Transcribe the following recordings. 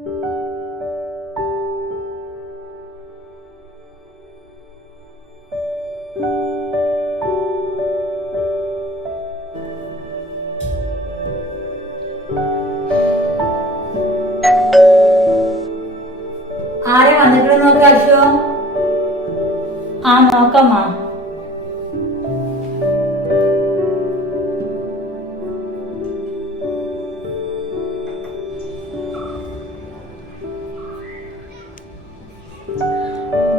ആരെ വന്നിട്ട് നോക്കാശോ? ആ നോക്കമ്മ.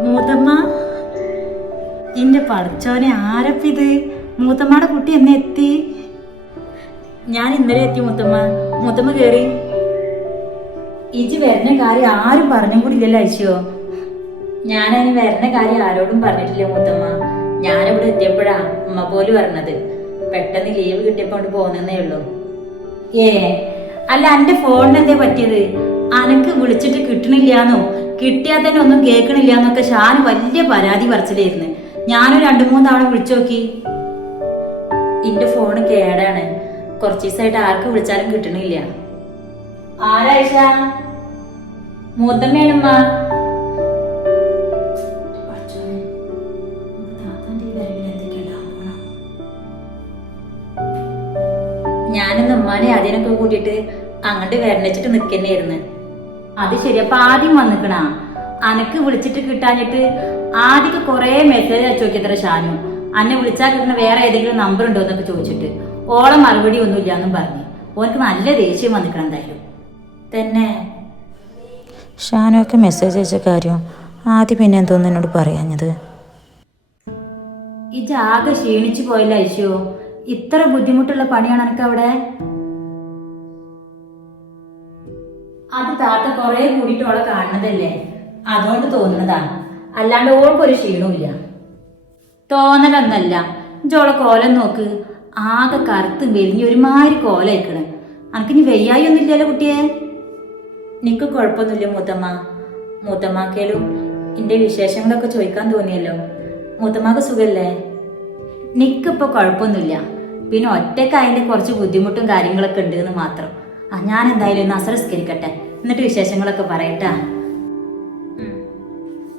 മൂത്തമ്മ, എന്റെ പഠിച്ചോനെ, ആരപ്പിത്? മൂത്തമ്മയുടെ കുട്ടി എന്നെ എത്തി? ഞാൻ ഇന്നലെ എത്തി മൂത്തമ്മ. മൂത്തമ്മ കേറി. ഇജ് വരുന്ന കാര്യം ആരും പറഞ്ഞും കൂടി ഇല്ലല്ലോ അയച്ചോ? ഞാനതിന് വരുന്ന കാര്യം ആരോടും പറഞ്ഞിട്ടില്ല മൂത്തമ്മ. ഞാനിവിടെ എത്തിയപ്പോഴാ അമ്മ പോലും പറഞ്ഞത്. പെട്ടെന്ന് ലീവ് കിട്ടിയപ്പോ കൊണ്ട് പോകുന്നേ ഉള്ളൂ. അല്ല, എന്റെ ഫോണിന് എന്തേ പറ്റിയത്? അനക്ക് വിളിച്ചിട്ട് കിട്ടണില്ലാന്നോ, കിട്ടിയാൽ തന്നെ ഒന്നും കേൾക്കണില്ലാന്നൊക്കെ ഷാന് വലിയ പരാതി പറച്ചിലായിരുന്നു. ഞാനും 2-3 തവണ വിളിച്ചു നോക്കി. എന്റെ ഫോണ് കേടാണ്. കുറച്ച് ദിവസമായിട്ട് ആർക്ക് വിളിച്ചാലും കിട്ടണില്ല. ആരായിഷ? മൂത്തമ്മയാണമ്മ. ഞാനിന്ന് ഉമ്മാനെ അതിനൊക്കെ കൂട്ടിയിട്ട് അങ്ങോട്ട് വരണിച്ചിട്ട് നിൽക്കുന്നേരുന്നു. അത് ശരി. അപ്പൊ ആദ്യം വന്നിക്കണ അനക്ക് വിളിച്ചിട്ട് കിട്ടാഞ്ഞിട്ട് ആദ്യമൊക്കെ കൊറേ മെസ്സേജ് അയച്ചു നോക്കിയത്ര ഷാനു. അന്നെ വിളിച്ചാൽ കിട്ടുന്ന വേറെ ഏതെങ്കിലും നമ്പർ ഉണ്ടോ എന്നൊക്കെ ചോദിച്ചിട്ട് ഓളെ മറുപടി ഒന്നും ഇല്ലാന്നും പറഞ്ഞു. ഓനക്ക് നല്ല ദേഷ്യം വന്നിക്കണം എന്തായാലും. തന്നെ ഷാനുവൊക്കെ മെസ്സേജ് അയച്ച കാര്യം ആദ്യം പിന്നെ എന്തോന്ന് എന്നോട് പറയാഞ്ഞത്? ഇജ് ആകെ ക്ഷീണിച്ചു പോയല്ലോ ഐശോ. ഇത്ര ബുദ്ധിമുട്ടുള്ള പണിയാണ് എനക്ക് അവിടെ. അത് താത്ത കൊറേ കൂടിയിട്ട് ഓളെ കാണുന്നതല്ലേ, അതുകൊണ്ട് തോന്നുന്നതാണ്. അല്ലാണ്ട് ഓൾക്കൊരു ക്ഷീണമില്ല. തോന്നലൊന്നല്ല. ഇജോളെ കോലം നോക്ക്, ആകെ കറുത്ത് മെലിഞ്ഞ് ഒരുമാതിരി കോലയക്കണ്. അനക്കിനി വെയ്യായി ഒന്നുമില്ലല്ലോ കുട്ടിയെ? നിക്ക് കുഴപ്പമൊന്നുമില്ല മൂത്തമ്മ. മൂത്തമ്മാക്കേലും എന്റെ വിശേഷങ്ങളൊക്കെ ചോദിക്കാൻ തോന്നിയല്ലോ. മൂത്തമ്മാക്ക് സുഖല്ലേ? നിക്കിപ്പോ കുഴപ്പമൊന്നുമില്ല. പിന്നെ ഒറ്റയ്ക്ക് അതിന്റെ കുറച്ച് ബുദ്ധിമുട്ടും കാര്യങ്ങളൊക്കെ ഉണ്ട് എന്ന് മാത്രം. ഞാൻ എന്തായാലും ഒന്ന് നിസ്കരിക്കട്ടെ, എന്നിട്ട് വിശേഷങ്ങളൊക്കെ പറയട്ടാ.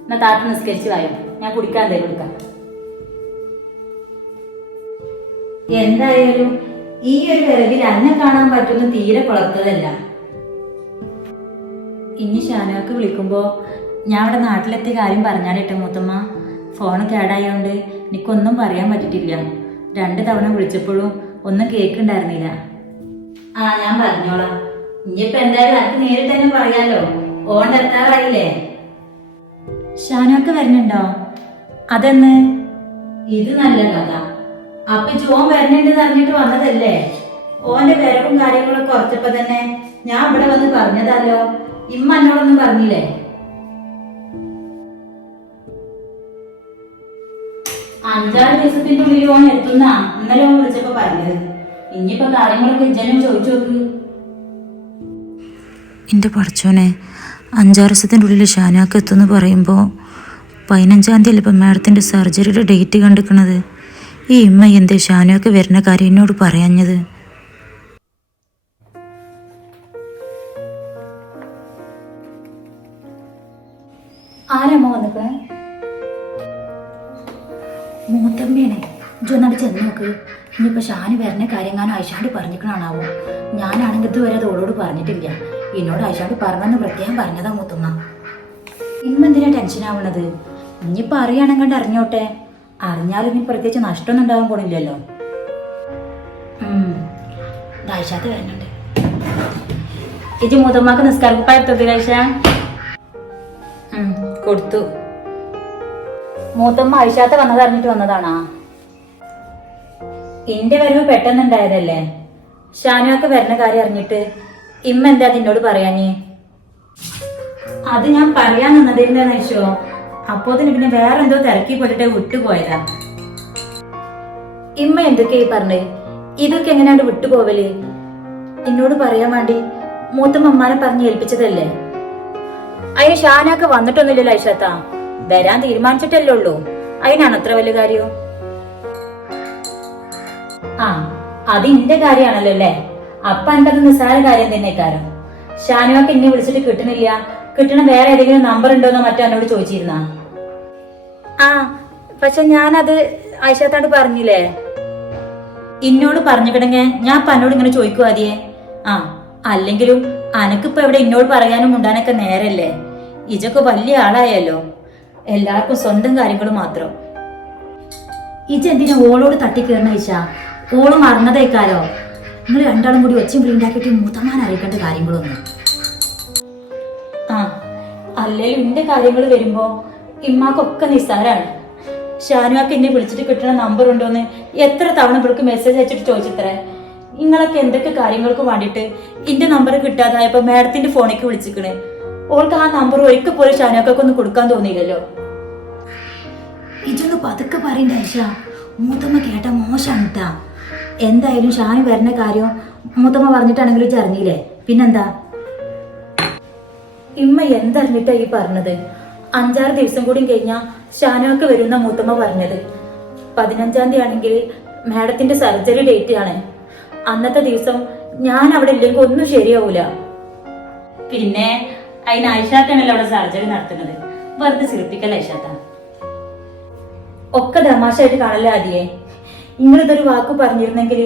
എന്നാ താത്ത നിസ്കരിച്ചു വായോ, ഞാൻ കുടിക്കാൻ എന്തായാലും കൊടുക്കാം. എന്തായാലും ഈ ഒരു വിറകിൽ അന്നെ കാണാൻ പറ്റുന്ന തീരെ കുളർത്തതല്ല. ഇനി ഷാനുവക്ക് വിളിക്കുമ്പോ ഞാൻ അവിടെ നാട്ടിലെത്തിയ കാര്യം പറഞ്ഞാലിട്ടോ മൂത്തമ്മ. ഫോണ് കേടായോണ്ട് എനിക്കൊന്നും പറയാൻ പറ്റിട്ടില്ല. 2 തവണ വിളിച്ചപ്പോഴും ഒന്നും കേക്കുണ്ടായിരുന്നില്ല. ഞാൻ പറഞ്ഞോളാം. ഇനിയിപ്പോ എന്തായാലും എനിക്ക് നേരിട്ട് തന്നെ പറയാലോ. ഓൺ എത്താറായില്ലേ? ഷാനുവക്ക് വരുന്നുണ്ടോ? അതെന്ന്? ഇത് നല്ല കഥ. അപ്പൊ ജോൻ വരുന്നുണ്ട് അറിഞ്ഞിട്ട് വന്നതല്ലേ? ഓന്റെ വിരവും കാര്യങ്ങളൊക്കെ കുറച്ചപ്പോ തന്നെ ഞാൻ ഇവിടെ വന്ന് പറഞ്ഞതല്ലോ. ഇമ്മ എന്നോടൊന്നും പറഞ്ഞില്ലേ? 5-6 ദിവസത്തിന്റെ ഉള്ളിൽ ഓൻ എത്തുന്ന ഇന്നലെ ഓൻ വിളിച്ചപ്പോ പറഞ്ഞത്. ഇനിയിപ്പോ കാര്യങ്ങളൊക്കെ ഇജ്ജനും ചോദിച്ചു നോക്ക്. എൻ്റെ പഠിച്ചോനെ, 5-6 ദിവസത്തിൻ്റെ ഉള്ളിൽ ഷാനുവക്ക് എത്തുമെന്ന് പറയുമ്പോൾ 15-ാം തീയതി അല്ലേ ഇപ്പം മാഡത്തിൻ്റെ സർജറിയുടെ ഡേറ്റ് കണ്ടിക്കണത്? ഈ ഇമ്മ എന്തേ ഷാനുവക്ക് വരുന്ന കാര്യം എന്നോട് പറയാഞ്ഞത്? ആരമ്മ വന്നിട്ട്? മൂത്തമ്മേനെ. ഇജൊന്നാട് ചെന്ന് നോക്ക്. ഇനിയിപ്പോ ഷാന് വരുന്ന കാര്യങ്ങാനും ഐഷാണ്ട് പറഞ്ഞിക്കണാണാവോ? ഞാനാണെങ്കിൽ ഇതുവരെ അത് ഓളോട് പറഞ്ഞിട്ടില്ല. എന്നോട് ഐഷാണ്ട് പറഞ്ഞെന്ന് പ്രത്യേകം പറഞ്ഞതാ മൂത്തമ്മ. ഇന്നെന്തിനാ ടെൻഷൻ ആവണത്? ഇനിയിപ്പോ അറിയാണെങ്കിൽ അറിഞ്ഞോട്ടെ. അറിഞ്ഞാലും ഇനി പ്രത്യേകിച്ച് നഷ്ടമൊന്നും ഉണ്ടാവാൻ പോണില്ലല്ലോ. ഐഷാത്ത് വരുന്നുണ്ട്. ഇജ് മൂത്തമ്മക്ക് നിസ്കാരക്കുപ്പായ എടുത്തില്ല ഐഷ? കൊടുത്തു. മൂത്തമ്മ ഐഷാത്ത വന്നതറിഞ്ഞിട്ട് വന്നതാണാ? എന്റെ വരവ് പെട്ടെന്നുണ്ടായതല്ലേ. ഷാനുവൊക്കെ വരുന്ന കാര്യം അറിഞ്ഞിട്ട് ഇമ്മ എന്താ അതിനോട് പറയാഞ്ഞേ? അത് ഞാൻ പറയാൻ നിന്നതിരുന്ന ഐശോ. അപ്പോ തന്നെ പിന്നെ വേറെന്തോ തിരക്കി പെട്ടിട്ട് വിട്ടുപോയതാ. ഇമ്മ എന്തൊക്കെയായി പറഞ്ഞേ? ഇതൊക്കെ എങ്ങനെയാണ്ട് വിട്ടുപോവല്? എന്നോട് പറയാൻ വേണ്ടി മൂത്തമ്മമാരെ പറഞ്ഞ് ഏൽപ്പിച്ചതല്ലേ? അതിന് ഷാനൊക്കെ വന്നിട്ടൊന്നുമില്ലല്ലോ ഐഷത്ത. വരാൻ തീരുമാനിച്ചിട്ടല്ലേ ഉള്ളൂ. അതിനാണ് അത്ര വലിയ കാര്യം. അത് ഇന്റെ കാര്യാണല്ലോ അല്ലേ? അപ്പൊ എന്റെ നിസ്സാര കാര്യം തന്നെ കാര്യം. ഷാനുവൊക്കെ എന്നെ വിളിച്ചിട്ട് കിട്ടണില്ല, കിട്ടണ വേറെ ഏതെങ്കിലും നമ്പർ ഉണ്ടോന്നോ മറ്റോ എന്നോട് ചോദിച്ചിരുന്ന. ആ പക്ഷെ ഞാനത് ആയിഷാത്താണ്ട് പറഞ്ഞില്ലേ. ഇന്നോട് പറഞ്ഞിക്കണെങ്കിൽ ഞാൻ എന്നോട് ഇങ്ങനെ ചോദിക്കും ആദ്യേ. ആ അല്ലെങ്കിലും അനക്കിപ്പോ എവിടെ ഇന്നോട് പറയാനും ഉണ്ടാനൊക്കെ നേരല്ലേ. ഇജൊക്കെ വലിയ ആളായല്ലോ, എല്ലാവർക്കും സ്വന്തം കാര്യങ്ങൾ മാത്രം. ഇജെന്തിനാ ഓളോട് തട്ടിക്കേറണ ഈശ? ഓള് മറന്നതേക്കാലോ. നിങ്ങൾ രണ്ടാളും കൂടി ഒച്ചയും വീണ്ടാക്കിയിട്ട് മൂത്തമാൻ അറിയിക്കേണ്ട കാര്യങ്ങളൊന്നും. ആ അല്ലേലും എന്റെ കാര്യങ്ങൾ വരുമ്പോ ഇമ്മാക്കൊക്കെ നിസ്സാരാണ്. ഷാനുവാക്ക് എന്നെ വിളിച്ചിട്ട് കിട്ടുന്ന നമ്പർ ഉണ്ടോന്ന് എത്ര തവണ ഇവൾക്ക് മെസ്സേജ് അയച്ചിട്ട് ചോദിച്ചത്രേ. നിങ്ങളൊക്കെ എന്തൊക്കെ കാര്യങ്ങൾക്ക് വേണ്ടിയിട്ട് എന്റെ നമ്പർ കിട്ടാതായപ്പോ മാഡത്തിന്റെ ഫോണിലേക്ക് വിളിച്ചിക്കണേ. ഓൾക്ക് ആ നമ്പർ ഒരിക്കൽ പോലും ഷാനുവാക്കൊക്കെ ഒന്ന് കൊടുക്കാൻ തോന്നിയില്ലല്ലോ. ഇതൊന്ന് പതുക്കെ പറയണ്ട ഐഷ, മൂത്തമ്മ കേട്ട മോശമാണ് കേട്ടാ. എന്തായാലും ഷാനു വരുന്ന കാര്യം മൂത്തമ്മ പറഞ്ഞിട്ടാണെങ്കിലും ഇജ്ജ് അറിഞ്ഞില്ലേ, പിന്നെന്താ? ഇമ്മ എന്തറിഞ്ഞിട്ടാ ഈ പറഞ്ഞത്? 5-6 ദിവസം കൂടി കഴിഞ്ഞാ ഷാനുവൊക്കെ വരുന്ന മൂത്തമ്മ പറഞ്ഞത്. 15-ാം തീയതി ആണെങ്കിൽ മാഡത്തിന്റെ സർജറി ഡേറ്റ് ആണ്. അന്നത്തെ ദിവസം ഞാൻ അവിടെ ഇല്ലെങ്കിൽ ഒന്നും ശരിയാവൂല. പിന്നെ അതിന് ഐഷാത്താണല്ലോ അവിടെ സർജറി നടത്തുന്നത്. വെറുതെ ചിരിപ്പിക്കല്ല ഐഷാത്ത. ഒക്കെ തമാശയായിട്ട് കാണല്ലേ ആദ്യേ. നിങ്ങളിതൊരു വാക്ക് പറഞ്ഞിരുന്നെങ്കിൽ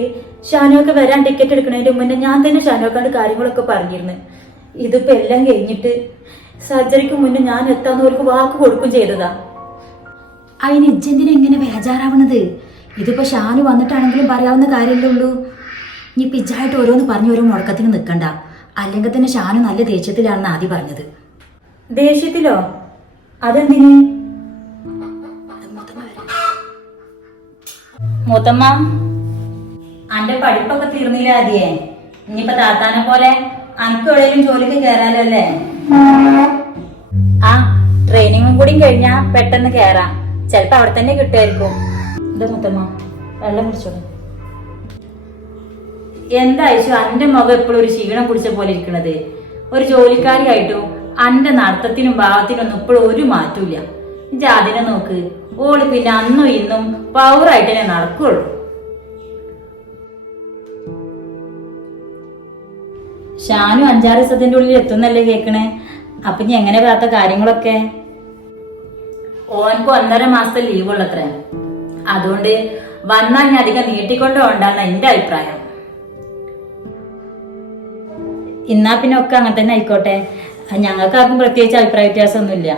ഷാനുവൊക്കെ വരാൻ ടിക്കറ്റ് എടുക്കുന്നതിന്റെ മുന്നേ ഞാൻ തന്നെ ഷാനുവക്കാണ്ട് കാര്യങ്ങളൊക്കെ പറഞ്ഞിരുന്നു. ഇതിപ്പോ എല്ലാം കഴിഞ്ഞിട്ട് സർജറിക്ക് മുന്നേ ഞാൻ എത്താന്നവർക്ക് വാക്ക് കൊടുക്കും ചെയ്തതാ. അതിന് ഇജ്ജെന്തിനെ എങ്ങനെ ബേജാറാവണത്? ഇതിപ്പോ ഷാനു വന്നിട്ടാണെങ്കിലും പറയാവുന്ന കാര്യമല്ലേ ഉള്ളൂ. ഇനി പിജ്ജായിട്ട് ഓരോന്ന് പറഞ്ഞു ഓരോ മുടക്കത്തിന് നിൽക്കണ്ട. അല്ലെങ്കിൽ തന്നെ ഷാനു നല്ല ദേഷ്യത്തിലാണെന്ന് ആദ്യം പറഞ്ഞത്. ദേഷ്യത്തിലോ? അതെന്തിന്? മൂത്തമ്മ, അന്റെ പഠിപ്പൊക്കെ തീർന്നില്ല ആദ്യേ. ഇനിയിപ്പൊ താത്താനെ പോലെ അനക്ക് എവിടെയും ജോലിക്ക് കയറാലോ അല്ലേ? ആ ട്രെയിനിങ്ങും കൂടി കഴിഞ്ഞാ പെട്ടെന്ന് കേറാം. ചെലപ്പോ അവിടെ തന്നെ കിട്ടുമായിരിക്കും. എന്താ മുത്തമ്മ, വെള്ളം കുടിച്ചോളൂ. എന്തായിച്ചു അന്റെ മുഖം എപ്പോഴും ഒരു ക്ഷീണം കുടിച്ച പോലെ ഇരിക്കണത്? ഒരു ജോലിക്കാരിയായിട്ടും അന്റെ നടത്തത്തിനും ഭാവത്തിനും ഒന്നും ഇപ്പോഴും ഒരു മാറ്റമില്ല. ഇത് അതിനെ നോക്ക്, ഓള് പിന്നെ അന്നും ഇന്നും പവറായിട്ട് തന്നെ നടക്കുള്ളൂ. ഷാനു 5-6 ദിവസത്തിന്റെ ഉള്ളിൽ എത്തുന്നല്ലേ കേക്കണേ. അപ്പൊ ഇനി എങ്ങനെ പറയാത്ത കാര്യങ്ങളൊക്കെ? ഓനക്ക് 1.5 മാസത്തെ ലീവ് ഉള്ളത്രേ. അതുകൊണ്ട് വന്നാൽ ഞാൻ അധികം നീട്ടിക്കൊണ്ട് പോകണ്ടെന്ന എന്റെ അഭിപ്രായം. ഇന്നാ പിന്നെ ഒക്കെ അങ്ങനെ തന്നെ ആയിക്കോട്ടെ. ഞങ്ങൾക്ക് ആർക്കും പ്രത്യേകിച്ച് അഭിപ്രായ വ്യത്യാസമൊന്നുമില്ല.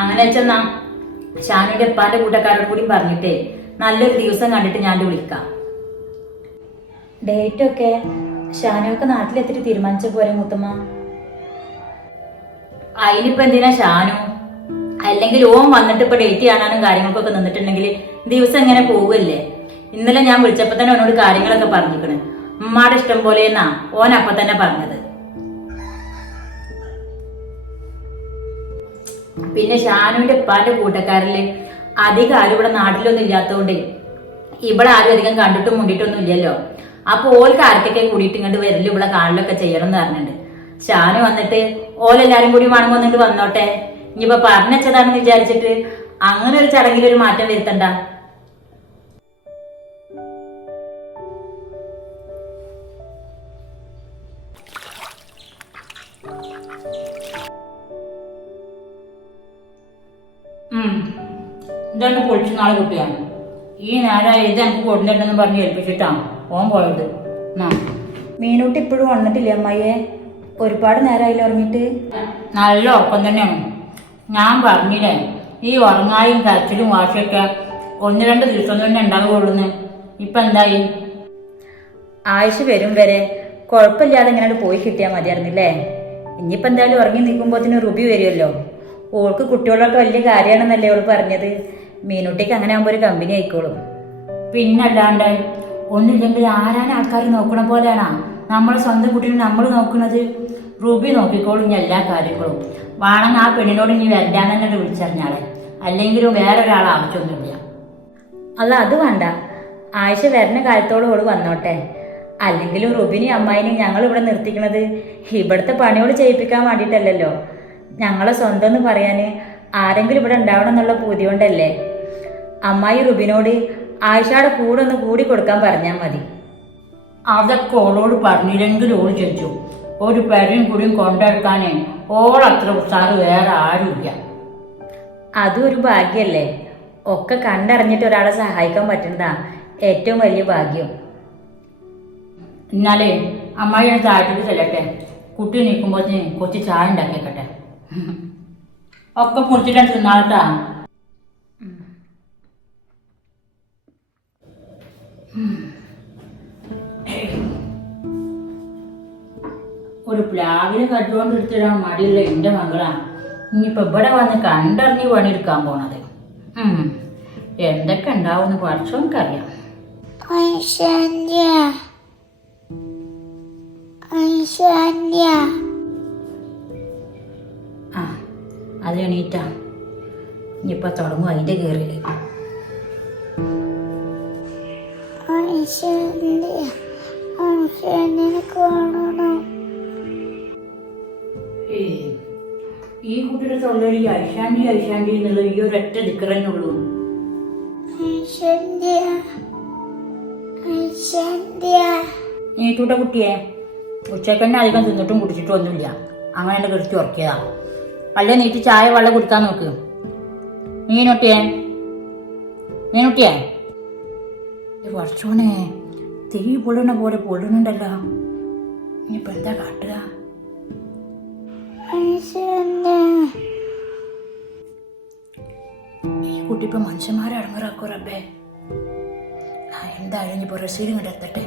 അങ്ങനെ വെച്ചെന്നാ ഷാനുവിന്റെ ഉപ്പാന്റെ കൂട്ടക്കാരോട് കൂടി പറഞ്ഞിട്ടേ നല്ലൊരു ദിവസം കണ്ടിട്ട് ഞാൻ വിളിക്കാം. ഡേറ്റൊക്കെ ഷാനുവൊക്കെ നാട്ടിലെത്തിട്ട് തീരുമാനിച്ച പോലെ മുത്തമ്മ. അതിനിപ്പോ എന്തിനാ ഷാനു? അല്ലെങ്കിൽ ഓൻ വന്നിട്ട് ഇപ്പൊ ഡേറ്റ് കാണാനും കാര്യങ്ങൾക്കൊക്കെ നിന്നിട്ടുണ്ടെങ്കിൽ ദിവസം എങ്ങനെ പോവുകയല്ലേ? ഇന്നലെ ഞാൻ വിളിച്ചപ്പോ തന്നെ ഓനോട് കാര്യങ്ങളൊക്കെ പറഞ്ഞിരിക്കണ്. ഉമ്മാടെ ഇഷ്ടം പോലെയെന്നാ ഓൻ അപ്പൊ തന്നെ പറഞ്ഞത്. പിന്നെ ഷാനുവിന്റെ ഉപ്പാന്റെ കൂട്ടക്കാരില് അധികം ആരും ഇവിടെ നാട്ടിലൊന്നും ഇല്ലാത്തതുകൊണ്ട് ഇവിടെ ആരും അധികം കണ്ടിട്ടും മുണ്ടിട്ടൊന്നും ഇല്ലല്ലോ. അപ്പൊ ഓൾക്ക് ആർക്കൊക്കെ കൂടിയിട്ട് ഇങ്ങോട്ട് വരലും ഇവിടെ കാണലൊക്കെ ചെയ്യണം എന്ന് പറഞ്ഞിട്ടുണ്ട്. ഷാനു വന്നിട്ട് ഓലെല്ലാരും കൂടി വന്നിട്ട് വന്നോട്ടെ. ഇനിയിപ്പോ പറഞ്ഞതാണെന്ന് വിചാരിച്ചിട്ട് അങ്ങനെ ഒരു ചടങ്ങിലൊരു മാറ്റം വരുത്തണ്ട. ഇതാണ് പൊളിച്ചു നാളെ കുട്ടിയാണ്. ഈ നേരം ഇത് എനിക്ക് കൊടുത്തിട്ടുണ്ടെന്ന് പറഞ്ഞ് ഏൽപ്പിച്ചിട്ടാ ഓൻ പോയത്. മീനൂട്ടി ഇപ്പോഴും വന്നിട്ടില്ലേ അമ്മായിയെ? ഒരുപാട് നേരമായില്ല ഉറങ്ങിയിട്ട്. നല്ല ഉറക്കം തന്നെയാണ്. ഞാൻ പറഞ്ഞില്ലേ ഈ ഉറങ്ങായും കരച്ചിലും വാശിയൊക്കെ 1-2 ദിവസം തന്നെ ഉണ്ടാവുകയുള്ളൂന്ന്. ഇപ്പൊ എന്തായി? ആയുഷ് വരും വരെ കുഴപ്പമില്ലാതെ ഇങ്ങനെ പോയി കിട്ടിയാൽ മതിയായിരുന്നില്ലേ? ഇനിയിപ്പോ എന്തായാലും ഉറങ്ങി നിൽക്കുമ്പോഴത്തേന് റുബി വരുമല്ലോ. ഓൾക്ക് കുട്ടികളൊക്കെ വലിയ കാര്യമാണെന്നല്ലേ ഓള് പറഞ്ഞത്. മീനുട്ടിക്ക് അങ്ങനെ ആകുമ്പോ ഒരു കമ്പനി ആയിക്കോളും. പിന്നല്ലാണ്ട് ഒന്നില്ലെങ്കിൽ ആരാൻ ആൾക്കാർ നോക്കണ പോലെയാണോ നമ്മളെ സ്വന്തം കുട്ടീനെ നമ്മൾ നോക്കുന്നത്? റുബി നോക്കിക്കോളും എല്ലാ കാര്യങ്ങളും. വേണമെങ്കിൽ ആ പെണ്ണിനോട് ഇനി വരണ്ടാന്ന് തന്നെ വിളിച്ചറിഞ്ഞാളെ. അല്ലെങ്കിലും വേറൊരാൾ ആവശ്യമൊന്നുമില്ല. അല്ല അത് വേണ്ട, ആയിഷ വരുന്ന കാലത്തോളം ഓള് വന്നോട്ടെ. അല്ലെങ്കിലും റുബിനെയും അമ്മായിനെയും ഞങ്ങൾ ഇവിടെ നിർത്തിക്കണത് ഇവിടുത്തെ പണിയോട് ചെയ്യിപ്പിക്കാൻ വേണ്ടിയിട്ടല്ലല്ലോ. ഞങ്ങളെ സ്വന്തം എന്ന് പറയാന് ആരെങ്കിലും ഇവിടെ ഉണ്ടാവണം എന്നുള്ള പൂതി കൊണ്ടല്ലേ. അമ്മായി റുബിനോട് ആയിഷയുടെ കൂടെ ഒന്ന് കൂടി കൊടുക്കാൻ പറഞ്ഞാൽ മതി. അതൊക്കെ ഓളോട് പറഞ്ഞില്ലെങ്കിൽ ഓള് ചോദിച്ചു. ഒരു പെരയും കൂടിയും കൊണ്ടെടുക്കാനേ ഓളത്ര ഉത്സാഹം വേറെ ആരുമില്ല. അതും ഒരു ഭാഗ്യല്ലേ. ഒക്കെ കണ്ടറിഞ്ഞിട്ട് ഒരാളെ സഹായിക്കാൻ പറ്റുന്നതാ ഏറ്റവും വലിയ ഭാഗ്യം. എന്നാലേ അമ്മായി ഞാൻ താഴത്തേക്ക് ചെല്ലട്ടെ. കുട്ടി നിൽക്കുമ്പോഴത്തേന് കുറച്ച് ചായ ഉണ്ടാക്കിയേക്കട്ടെ. ഒക്കെ പൊടിച്ചിട്ടാണ് തിന്നാളട്ടാ. ഒരു പ്ലാവിന് കട്ടുകൊണ്ട് എടുത്തിടാൻ മടിയുള്ള എൻ്റെ മകളാ ഇനിയിപ്പോ ഇവിടെ വന്ന് കണ്ടറിഞ്ഞ് പണിയെടുക്കാൻ പോണത്. എന്തൊക്കെ ഉണ്ടാവുമെന്ന് പഠിച്ചോഎനിക്കറിയാം. ആ അത് എണീറ്റാ ഇനിയിപ്പൊ തുടങ്ങും അതിന്റെ കയറില്. ഈ കുട്ടിയുടെ തൊള്ളി ഐശാന്റി ഐശാന്റി എന്നുള്ള ഈ ഒരൊറ്റ ദിക്കറന്നുള്ളൂ. നീട്ടൂട്ട കുട്ടിയെ ഉച്ചക്കന്നെ അധികം തിന്നിട്ടും കുടിച്ചിട്ടും ഒന്നുമില്ല. അങ്ങനെ എന്നെ കെടുത്തി ഉറക്കിയതാ. അല്ല നീട്ടി ചായ വെള്ളം കൊടുക്കാൻ നോക്ക്. നീനൊട്ടിയേ വർഷോനെ തിരി പൊള്ളണ പോലെ പൊള്ളണുണ്ടല്ലോ. ഇനിയിപ്പോ എന്താ കാട്ടുക? ഈ കുട്ടി ഇപ്പൊ മനുഷ്യന്മാരെ അടങ്ങറാക്കോ റബ്ബേ. എന്തായാലും ഇനിയിപ്പോ റസീലും ഇങ്ങോട്ട് എത്തട്ടെ.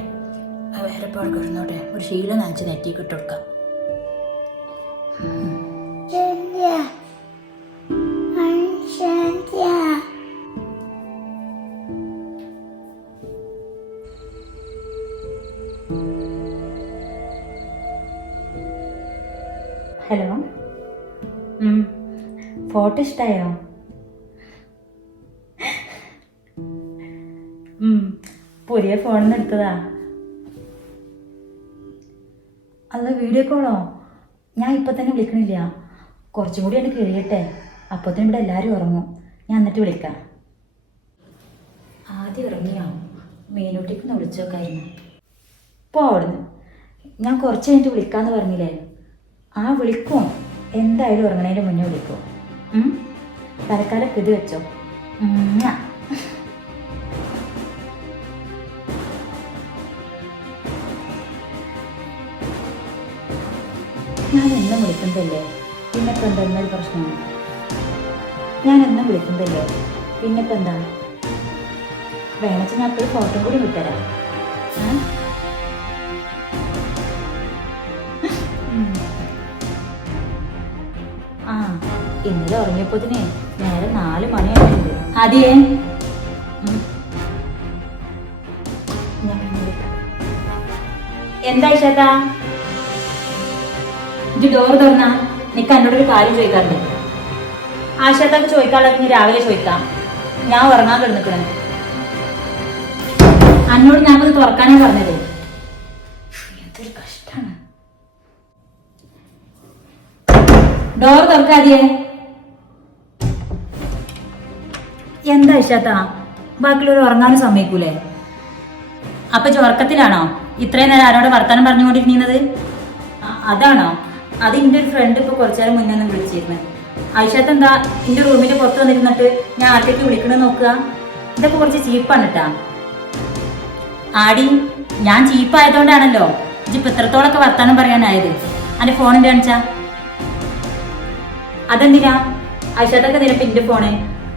വേറെ ഇപ്പോൾ അവിടെ കിടന്നോട്ടെ. ഒരു ശീലം നനച്ച് നെറ്റിക്ക് ഇട്ടുകൊടുക്കാം. ഹലോ, ഫോട്ടോ ഇഷ്ടായോ? പുതിയ ഫോണിൽ എടുത്തതാ. അല്ല, വീഡിയോ കോളോ? ഞാൻ ഇപ്പൊ തന്നെ വിളിക്കണില്ല, കുറച്ചും കൂടി എനിക്ക് കഴിയട്ടെ. അപ്പത്തേനും ഇവിടെ എല്ലാവരും ഉറങ്ങും. ഞാൻ എന്നിട്ട് വിളിക്കാം. ആദ്യം ഇറങ്ങിയോ? മീനൂട്ടിക്കൊന്ന് വിളിച്ചോക്കായിരുന്നു. ഇപ്പോൾ അവിടുന്ന് ഞാൻ കുറച്ച് കഴിഞ്ഞിട്ട് വിളിക്കാന്ന് പറഞ്ഞില്ലേ? ആ വിളിക്കും, എന്തായാലും ഉറങ്ങണേൻ്റെ മുന്നേ വിളിക്കും. തലക്കാലം ഇത് വെച്ചോ. ഞാൻ എന്നും വിളിക്കുന്നതല്ലേ, പിന്നിപ്പോൾ എന്താ എന്നൊരു പ്രശ്നമാണ്? ഞാൻ എന്നും വിളിക്കുന്നതല്ലേ, പിന്നിപ്പോൾ എന്താ? വേണച്ച ഞാൻ ഇപ്പോൾ ഫോട്ടോ കൂടി വിട്ടുതരാം. ആ, ഇന്നലെ ഉറങ്ങിയപ്പോഴത്തേനെ നേരെ 4 മണിയായിട്ടുണ്ട്. ആദ്യേ എന്താ ചേട്ടാ? ഇത് ഡോർ തുറന്നാ നിനക്ക് എന്നോടൊരു കാര്യം ചോദിക്കാറുണ്ട്. ആശാത്താക്ക് ചോദിക്കാനുള്ളത് രാവിലെ ചോദിക്കാം. ഞാൻ ഉറങ്ങാൻ കിടന്നിക്കണേ. എന്നോട് ഞാനത് തുറക്കാനാ പറഞ്ഞത്. എന്തൊരു കഷ്ടാണ്. ഡോർ തുറക്കാതിയേ. എന്താ ആശാത്താ, ബാക്കിയുള്ളവർ ഉറങ്ങാനും സമ്മതിക്കൂലേ? അപ്പൊ ഉറക്കത്തിലാണോ ഇത്രയും നേരം ആരോട് വർത്താനം പറഞ്ഞുകൊണ്ടിരുന്നത്? അതാണോ? അത് എൻ്റെ ഒരു ഫ്രണ്ട് ഇപ്പൊ കുറച്ചേരം മുന്നേ ഒന്ന് വിളിച്ചിരുന്നു. ഐഷത്ത് എന്താ എൻ്റെ റൂമിന്റെ പുറത്ത് വന്നിരുന്നിട്ട് ഞാൻ ആദ്യത്തേക്ക് വിളിക്കണമെന്ന് നോക്കുക? ഇതൊക്കെ കുറച്ച് ചീപ്പാണ് കേട്ടാ. ആടി, ഞാൻ ചീപ്പായതുകൊണ്ടാണല്ലോ ഇപ്പൊ ഇത്രത്തോളൊക്കെ വർത്താനം പറയാനായത്. അന്റെ ഫോണിന്റെ കാണിച്ചാ. അതെന്തിനാ ഐഷത്തൊക്കെ നിരപ്പ് എന്റെ ഫോണ്?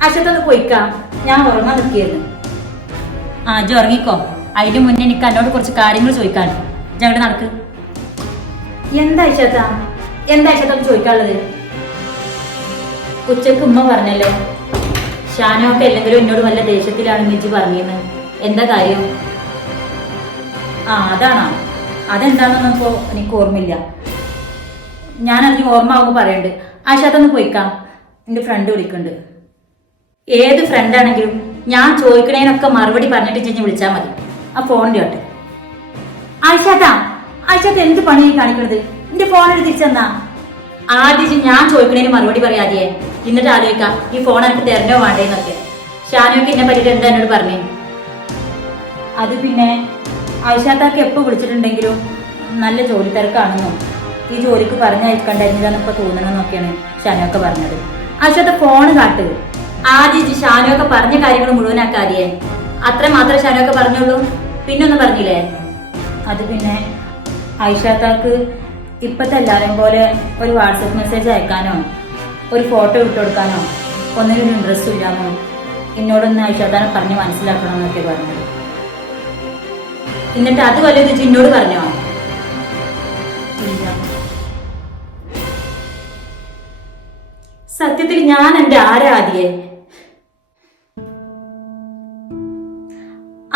ഐഷത്തൊന്ന് പോയിക്കാ, ഞാൻ ഉറങ്ങാൻ നിൽക്കിയിരുന്നു. ആ, ഇജ്ജ് ഉറങ്ങിക്കോ. അതിന് മുന്നേ എനിക്ക് എന്നോട് കുറച്ച് കാര്യങ്ങൾ ചോദിക്കാൻ. ഞങ്ങളുടെ നടക്ക്. എന്താ ഐഷത്താ, എന്താ ഐഷത്തൊന്ന് ചോദിക്കാനുള്ളത്? ഉച്ചക്ക് ഉമ്മ പറഞ്ഞല്ലോ ഷാനൊക്കെ അല്ലെങ്കിലും എന്നോട് വല്ല ദേഷ്യത്തിലാണ് മിജി പറഞ്ഞിരുന്നു. എന്താ കാര്യം? ആ, അതാണോ? അതെന്താണെന്നപ്പോ എനിക്ക് ഓർമ്മയില്ല. ഞാൻ അതിന് ഓർമ്മ ആവുമ്പോൾ പറയണ്ട്. ആശാത്തൊന്ന് പോയിക്കാം, എന്റെ ഫ്രണ്ട് വിളിക്കുന്നുണ്ട്. ഏത് ഫ്രണ്ടാണെങ്കിലും ഞാൻ ചോദിക്കണേനൊക്കെ മറുപടി പറഞ്ഞിട്ട് ചെഞ്ഞ് വിളിച്ചാൽ മതി. ആ ഫോണിന്റെ കേട്ട്. ആയിഷാത്താ, ആയിഷാത്ത എന്ത് പണിയായി കാണിക്കണത്? എന്റെ ഫോണെടുത്ത് തിരിച്ചെന്നാ. ആദ്യം ഞാൻ ചോദിക്കണേന് മറുപടി പറയാതെയേ, എന്നിട്ട് ആലോചിക്കാം ഈ ഫോൺ എനിക്ക് തരണോ വേണ്ടേന്നൊക്കെ. ഷാനൊക്കെ എന്നെ പറ്റിട്ട് എന്താ എന്നോട് പറഞ്ഞേ? അത് പിന്നെ ആയിഷാത്താക്ക് എപ്പോൾ വിളിച്ചിട്ടുണ്ടെങ്കിലും നല്ല ജോലി തിരക്കാണെന്നും ഈ ജോലിക്ക് പറഞ്ഞയക്കണ്ടായിരുന്നില്ലെന്ന് ഇപ്പൊ തോന്നണമെന്നൊക്കെയാണ് ഷാനുവൊക്കെ പറഞ്ഞത്. ആയിഷാത്ത ഫോൺ കാട്ട്. ആദ്യം ഷാനുവൊക്കെ പറഞ്ഞ കാര്യങ്ങൾ മുഴുവനാക്കാതിയേ. അത്ര മാത്രമേ ഷാനുവൊക്കെ പറഞ്ഞുള്ളൂ, പിന്നൊന്നും പറഞ്ഞില്ലേ? അത് പിന്നെ ആയിഷാത്താക്ക് ഇപ്പത്തെ എല്ലാവരും പോലെ ഒരു വാട്സപ്പ് മെസ്സേജ് അയക്കാനോ ഒരു ഫോട്ടോ ഇട്ട് കൊടുക്കാനോ ഒന്നിനും ഇൻട്രസ്റ്റ് ഇല്ലാന്നോ എന്നോടൊന്ന് ആയിഷാത്താനെ പറഞ്ഞ് മനസ്സിലാക്കണമെന്നൊക്കെ പറഞ്ഞത്. എന്നിട്ട് അത് വല്ലത് എന്നോട് പറഞ്ഞോ? ഇല്ല. സത്യത്തിൽ ഞാൻ എന്റെ ആരാധിയെ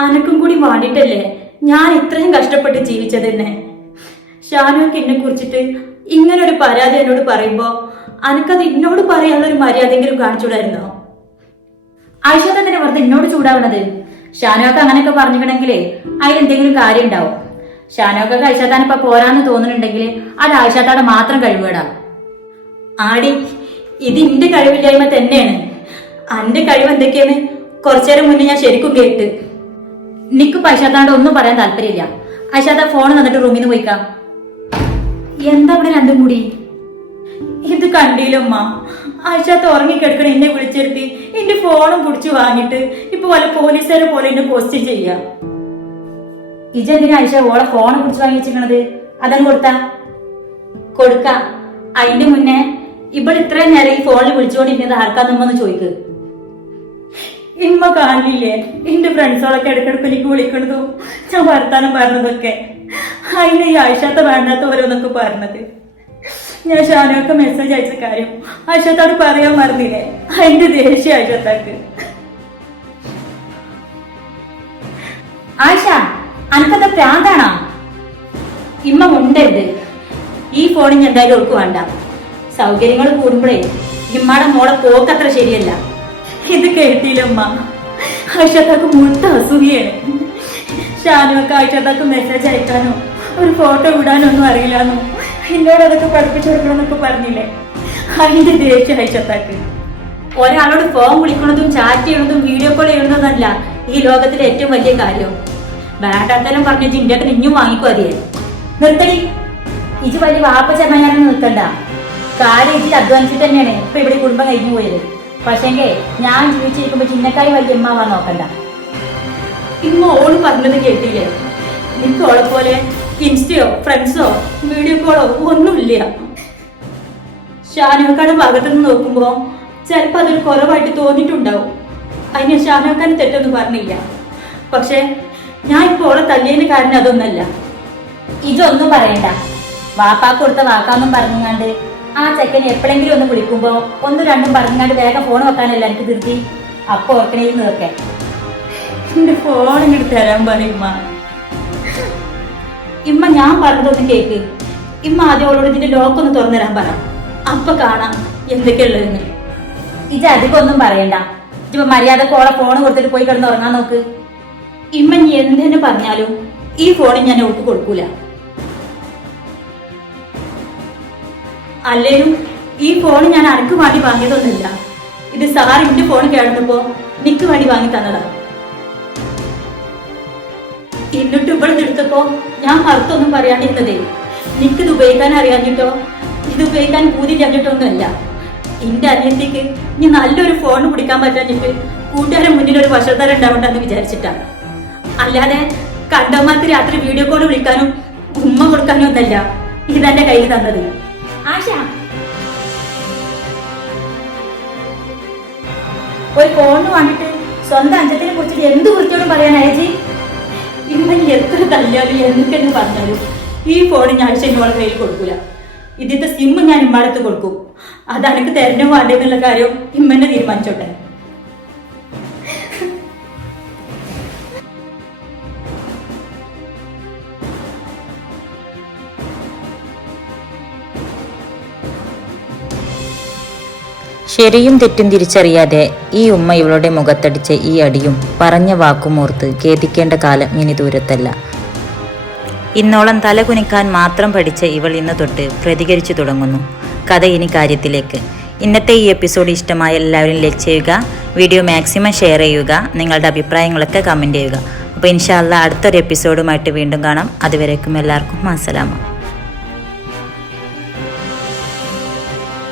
അനക്കും കൂടി വേണ്ടിട്ടല്ലേ ഞാൻ ഇത്രയും കഷ്ടപ്പെട്ട് ജീവിച്ചത് തന്നെ. ഷാനുക്ക് എന്നെ കുറിച്ചിട്ട് ഇങ്ങനെ ഒരു പരാതി എന്നോട് പറയുമ്പോ അനക്കത് എന്നോട് പറയാനുള്ള ഒരു മര്യാദയെങ്കിലും കാണിച്ചുകൂടായിരുന്നോ? ആയിഷ തന്നെ വെറുതെ എന്നോട് ചൂടാവണത്. ഷാനുക്ക് അങ്ങനെയൊക്കെ പറഞ്ഞിട്ടുണ്ടെങ്കിലേ അതിലെന്തെങ്കിലും കാര്യം ഉണ്ടാവും. ഷാനുക്കൊക്കെ ആയിഷാത്താൻ ഇപ്പൊ പോരാന്ന് തോന്നുന്നുണ്ടെങ്കിൽ അത് ആയിഷാത്താടെ മാത്രം കഴിവേടാ. ആടി, ഇത് ഇന്റെ കഴിവില്ലായ്മ തന്നെയാണ്. അന്റെ കഴിവ് എന്തൊക്കെയാണ് കുറച്ചേരം മുന്നേ ഞാൻ ശരിക്കും കേട്ട്. നിക്ക് ആയിഷാത്താണ്ട് ഒന്നും പറയാൻ താല്പര്യമില്ല. ആയിഷാത്ത ഫോൺ തന്നിട്ട് റൂമിൽ നിന്ന് പോയിക്കാം. എന്താ ഇവിടെ രണ്ടും കൂടി? ഇത് കണ്ടില്ലമ്മ, ആയിഷാത്ത ഉറങ്ങിക്കിടക്കണ എന്നെ വിളിച്ചിരുത്തി എന്റെ ഫോണും പിടിച്ചു വാങ്ങിട്ട് ഇപ്പൊ വല്ല പോലീസുകാരെ പോലെ എന്നെ ക്വസ്റ്റ്യൻ ചെയ്യാ. ഇജെന്തിനാ ആയിഷ ഓളെ ഫോൺ പിടിച്ചു വാങ്ങി വെച്ചിരിക്കണത്? അതങ്ങ് കൊടുക്ക. അതിന്റെ മുന്നേ ഇവിടെ ഇത്രയും നേരം ഈ ഫോണിൽ വിളിച്ചുകൊണ്ടിരുന്നത് ആർക്കാന്നുമ്പെന്ന് ചോദിക്ക്. ഇമ്മ കാണില്ലേ എന്റെ ഫ്രണ്ട്സോളൊക്കെ ഇടക്കിടക്ക് എനിക്ക് വിളിക്കണതും ഞാൻ വർത്താനം പറഞ്ഞതൊക്കെ? അതിന് ഈ ആയിഷാത്ത വേണ്ടാത്ത ഓരോന്നൊക്കെ പറഞ്ഞത്. ഞാൻ ഷാനുവൊക്കെ മെസ്സേജ് അയച്ച കാര്യം ആയിഷാത്തോട് പറയാൻ മറന്നില്ലേ? അതിന്റെ ദേഷ്യം ആയിഷാത്താക്ക്. ആയിഷ, അനക്കത്തെ പ്രാന്താണോ? ഇമ്മ ഉണ്ടരുത്. ഈ ഫോണിന് എന്തായാലും ഓർക്ക് വേണ്ട. സൗകര്യങ്ങൾ കൂടുമ്പോഴേ ഇമ്മയുടെ മോളെ പോക്കത്ര ശരിയല്ല. ഇത് കേട്ടില്ലമ്മ, ആയിഷാത്താക്ക് മുഴുത്ത അസൂയാണ്. ഷാനുവൊക്കെ ആയിഷാത്താക്ക് മെസ്സേജ് അയക്കാനോ ഒരു ഫോട്ടോ വിടാനോ ഒന്നും അറിയില്ലാന്നോ എന്നോട് അതൊക്കെ പഠിപ്പിച്ചു കൊടുക്കണമെന്നൊക്കെ പറഞ്ഞില്ലേ? അതിന്റെ ദേഷ്യം ആയിഷാത്താക്ക്. ഒരാളോട് ഫോൺ വിളിക്കണതും ചാറ്റ് ചെയ്യണതും വീഡിയോ കോൾ ചെയ്യണതൊന്നല്ല ഈ ലോകത്തിലെ ഏറ്റവും വലിയ കാര്യം. വേണ്ടാത്തരം പറഞ്ഞ ജിൻ്റെയൊക്കെ ഇഞ്ഞും വാങ്ങിക്കോ അതിയെ. നിർത്തടി. ഇത് വലിയ വാപ്പ ചെമ്മയാണെന്ന് നിൽക്കണ്ട. കാര്യം ഇതിൽ അധ്വാനിച്ചിട്ട് തന്നെയാണ് ഇപ്പൊ ഇവിടെ കുടുംബം കഴിഞ്ഞു പോയത്. പക്ഷെങ്കിൽ ഞാൻ ജീവിച്ചിരിക്കുമ്പോ ചിന്നക്കായി വലിയ ഇമ്മാവാ നോക്കണ്ട. ഇമ്മ ഓള് പറഞ്ഞത് കേട്ടില്ലേ? എനിക്ക് ഓളെ പോലെ ഇൻസ്റ്റയോ ഫ്രണ്ട്സോ വീഡിയോ കോളോ ഒന്നുമില്ല. ഷാനുവക്കാടെ ഭാഗത്തു നിന്ന് നോക്കുമ്പോ ചിലപ്പോ അതൊരു കുറവായിട്ട് തോന്നിയിട്ടുണ്ടാവും. അതിന് ഷാനുവക്കാൻ തെറ്റൊന്നും പറഞ്ഞില്ല. പക്ഷെ ഞാൻ ഇപ്പൊ ഓളെ തല്ലിയതിന് കാരണം അതൊന്നല്ല. ഇതൊന്നും പറയണ്ട. വാപ്പാക്ക് കൊടുത്ത വാക്കാന്നും പറഞ്ഞാണ്ട് ആ ചെക്കന് എപ്പോഴെങ്കിലും ഒന്ന് വിളിക്കുമ്പോ ഒന്നും രണ്ടും പറഞ്ഞാണ്ട് വേഗം ഫോൺ വെക്കാനല്ല എനിക്ക് ധൃതി. അപ്പൊ ഓർക്കണേ നിർക്കെ എന്റെ ഫോൺ ഇങ്ങോട്ട് തരാൻ പറയും ഇമ്മ. ഞാൻ പറഞ്ഞതൊന്നും കേക്ക്. ഇമ്മ ആദ്യം അവളോട് ഇതിന്റെ ലോക്കൊന്ന് തുറന്നു തരാൻ പറ. അപ്പൊ കാണാം എന്തൊക്കെയുള്ളതെന്ന്. ഇത് അധികം ഒന്നും പറയണ്ട. ഇപ്പൊ മര്യാദക്ക് ഓളെ ഫോൺ കൊടുത്തിട്ട് പോയി കിടന്ന് ഉറങ്ങാൻ നോക്ക്. ഇമ്മ നീ എന്തെന്ന് പറഞ്ഞാലും ഈ ഫോണിൽ ഞാൻ ഒട്ടു കൊടുക്കൂല. അല്ലേലും ഈ ഫോൺ ഞാൻ അനക്ക് വേണ്ടി വാങ്ങിയതൊന്നുമില്ല. ഇത് സാർ എന്റെ ഫോൺ കേടുന്നപ്പോ നിക്ക് വേണ്ടി വാങ്ങി തന്നതാ. എന്നിട്ട് ഇവിടെ എടുത്തപ്പോ ഞാൻ പുറത്തൊന്നും പറയാണ്ടിരുന്നതേ നിക്കിത് ഉപയോഗിക്കാൻ അറിയാഞ്ഞിട്ടോ ഇത് ഉപയോഗിക്കാൻ കൂതി ചെന്നിട്ടൊന്നുമല്ല. എന്റെ അനിയത്തിക്ക് ഇനി നല്ലൊരു ഫോൺ പിടിക്കാൻ പറ്റാഞ്ഞിട്ട് കൂട്ടുകാരെ മുന്നിൽ ഒരു വശത്തരം ഉണ്ടാവണ്ടെന്ന് വിചാരിച്ചിട്ടാണ്. അല്ലാതെ കണ്ടവന്മാർക്ക് രാത്രി വീഡിയോ കോൾ വിളിക്കാനും ഉമ്മ കൊടുക്കാനും ഒന്നല്ല ഇതെന്റെ കയ്യിൽ തന്നത്. ആശ, ഒരു ഫോണിന് വേണ്ടിട്ട് സ്വന്തം അഞ്ചത്തിനെ കുറിച്ച് എന്ത് കുറിച്ചോടും പറയാനായി? ഇന്ന് എത്ര തല്ലാലും എന്തൊക്കെയെന്ന് പറഞ്ഞാലും ഈ ഫോൺ ഞാൻ ശനിയോളെ കയ്യിൽ കൊടുക്കൂല. ഇതിന്റെ സിമ്മ് ഞാൻ ഇമ്മടുത്ത് കൊടുക്കും. അത് എനിക്ക് തരണോ വേണ്ടെന്നുള്ള കാര്യം ഇമ്മന്നെ തീരുമാനിച്ചോട്ടെ. ശരിയും തെറ്റും തിരിച്ചറിയാതെ ഈ ഉമ്മ ഇവളുടെ മുഖത്തടിച്ച ഈ അടിയും പറഞ്ഞ വാക്കുമോർത്ത് ഖേദിക്കേണ്ട കാലം ഇനി ദൂരത്തല്ല. ഇന്നോളം തല കുനിക്കാൻ മാത്രം പഠിച്ച ഇവൾ ഇന്ന് തൊട്ട് പ്രതികരിച്ചു തുടങ്ങുന്നു. കഥ ഇനി കാര്യത്തിലേക്ക്. ഇന്നത്തെ ഈ എപ്പിസോഡ് ഇഷ്ടമായ എല്ലാവരും ലൈക്ക് ചെയ്യുക, വീഡിയോ മാക്സിമം ഷെയർ ചെയ്യുക, നിങ്ങളുടെ അഭിപ്രായങ്ങളൊക്കെ കമൻറ്റ് ചെയ്യുക. അപ്പോൾ ഇൻഷാ അല്ലാ അടുത്തൊരു എപ്പിസോഡുമായിട്ട് വീണ്ടും കാണാം. അതുവരേക്കും എല്ലാവർക്കും അസ്സലാമു.